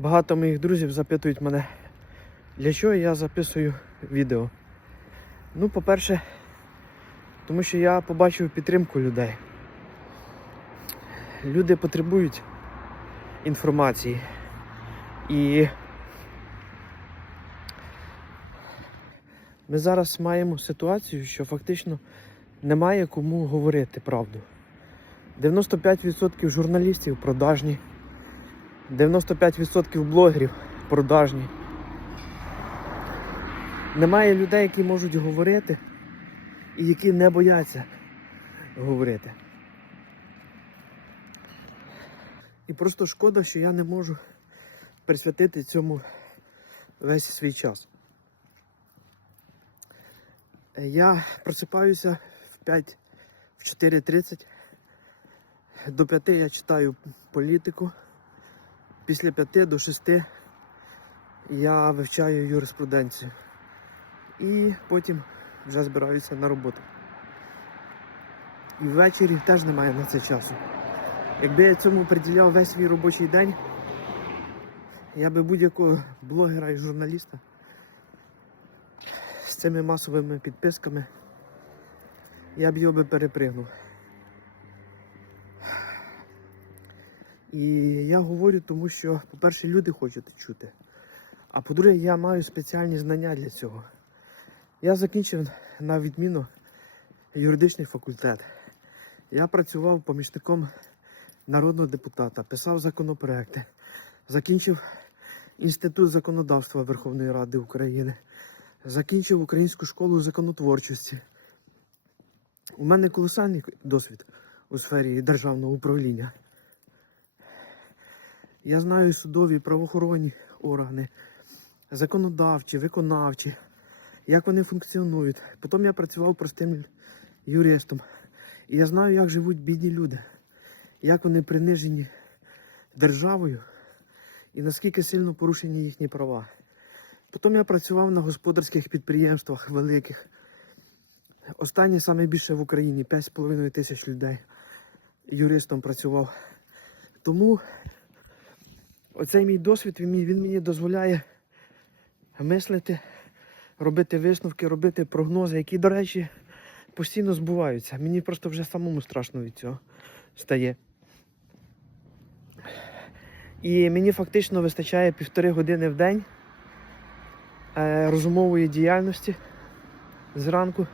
Багато моїх друзів запитують мене, для чого я записую відео. Ну, по-перше, тому що я побачив підтримку людей. Люди потребують інформації. І ми зараз маємо ситуацію, що фактично немає кому говорити правду. 95% журналістів продажні, 95% блогерів продажні. Немає людей, які можуть говорити і які не бояться говорити. І просто шкода, що я не можу присвятити цьому весь свій час. Я просипаюся в 5, в 4.30. До 5 я читаю політику. Після 5 до 6 я вивчаю юриспруденцію. І потім вже збираюся на роботу. І ввечері теж немає на це часу. Якби я цьому приділяв весь свій робочий день, я би будь-якого блогера і журналіста з цими масовими підписками, я б його би перепригнув. І я говорю, тому що, по-перше, люди хочуть чути. А по-друге, я маю спеціальні знання для цього. Я закінчив на відміну юридичний факультет. Я працював помічником народного депутата, писав законопроекти, закінчив Інститут законодавства Верховної Ради України, закінчив Українську школу законотворчості. У мене колосальний досвід у сфері державного управління. Я знаю судові правоохоронні органи, законодавчі, виконавчі, як вони функціонують. Потім я працював простим юристом. І я знаю, як живуть бідні люди, як вони принижені державою і наскільки сильно порушені їхні права. Потім я працював на господарських підприємствах великих. Останнє саме більше в Україні 5,5 тисяч людей. Юристом працював. Тому оцей мій досвід він, він мені дозволяє мислити, робити висновки, робити прогнози, які, до речі, постійно збуваються. Мені просто вже самому страшно від цього стає. І мені фактично вистачає півтори години в день е, розумової діяльності зранку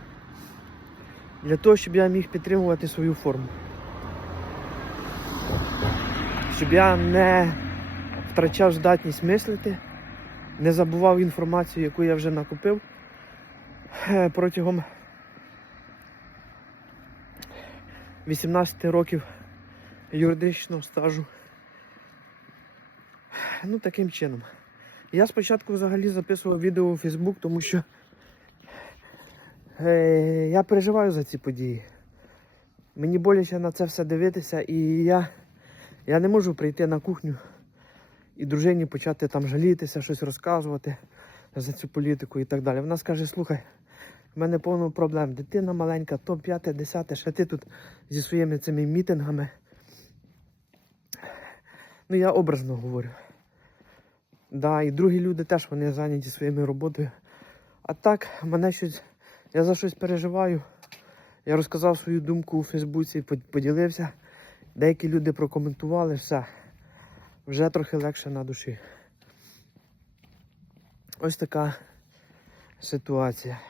для того, щоб я міг підтримувати свою форму. Щоб я не втрачав здатність мислити, не забував інформацію, яку я вже накопив е, протягом 18 років юридичного стажу. Ну, таким чином. Я спочатку взагалі записував відео у Фейсбук, тому що е, я переживаю за ці події. Мені боляче на це все дивитися, і я, я не можу прийти на кухню і дружині почати там жалітися, щось розказувати за цю політику і так далі. Вона скаже, слухай, в мене повно проблем. Дитина маленька, то п'яте, десяте, ще ти тут зі своїми цими мітингами. Ну, я образно говорю. Да, і другі люди теж вони зайняті своєю роботою. А так, мене щось. Я за щось переживаю. Я розказав свою думку у Фейсбуці, поділився. Деякі люди прокоментували все. Вже трохи легше на душі. Ось така ситуація.